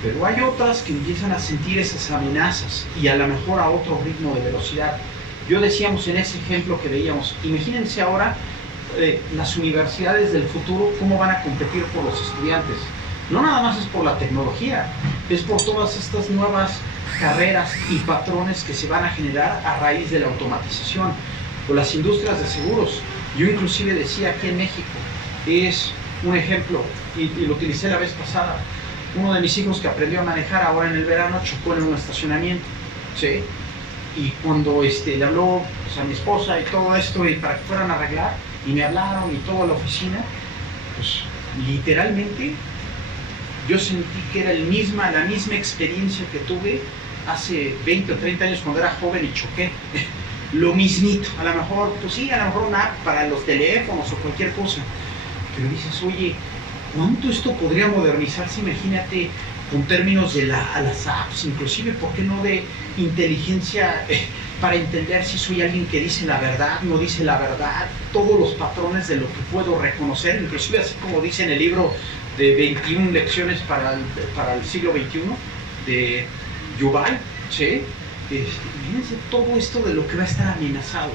Pero hay otras que empiezan a sentir esas amenazas y a lo mejor a otro ritmo de velocidad. Yo decíamos en ese ejemplo que veíamos, imagínense ahora las universidades del futuro, cómo van a competir por los estudiantes. No nada más es por la tecnología, es por todas estas nuevas carreras y patrones que se van a generar a raíz de la automatización. O las industrias de seguros. Yo inclusive decía aquí en México, es un ejemplo, y lo utilicé la vez pasada. Uno de mis hijos que aprendió a manejar ahora en el verano chocó en un estacionamiento, ¿sí? Y cuando le habló pues, a mi esposa y todo esto y para que fueran a arreglar, y me hablaron y toda la oficina, pues literalmente yo sentí que era la misma experiencia que tuve hace 20 o 30 años cuando era joven y choqué. Lo mismito, a lo mejor, pues sí, a lo mejor una app para los teléfonos o cualquier cosa. Pero dices, oye, ¿cuánto esto podría modernizarse? Imagínate con términos de las apps, inclusive, ¿por qué no de inteligencia para entender si soy alguien que dice la verdad, no dice la verdad, todos los patrones de lo que puedo reconocer, inclusive así como dice en el libro de 21 lecciones para el siglo XXI, de Yuval, ¿sí? Fíjense todo esto de lo que va a estar amenazado.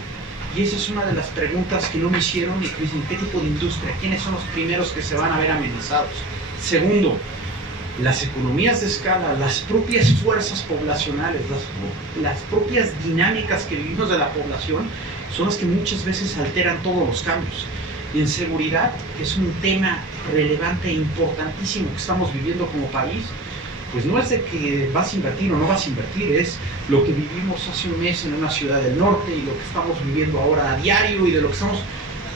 Y esa es una de las preguntas que no me hicieron y que dicen, ¿qué tipo de industria? ¿Quiénes son los primeros que se van a ver amenazados? Segundo, las economías de escala, las propias fuerzas poblacionales, las propias dinámicas que vivimos de la población son las que muchas veces alteran todos los cambios. Y en seguridad, que es un tema relevante e importantísimo que estamos viviendo como país, pues no es de que vas a invertir o no vas a invertir, es lo que vivimos hace un mes en una ciudad del norte y lo que estamos viviendo ahora a diario y de lo que estamos...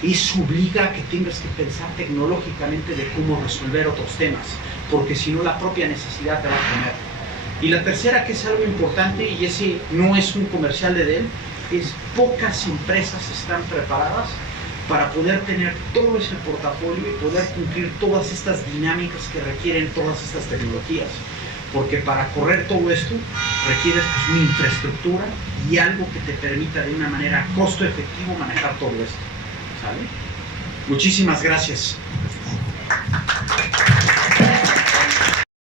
Eso obliga a que tengas que pensar tecnológicamente de cómo resolver otros temas, porque si no la propia necesidad te va a comer. Y la tercera, que es algo importante, y ese no es un comercial de Dell, es pocas empresas están preparadas para poder tener todo ese portafolio y poder cumplir todas estas dinámicas que requieren todas estas tecnologías. porque para correr todo esto requieres pues, una infraestructura y algo que te permita de una manera costo efectivo manejar todo esto, ¿sale? Muchísimas gracias.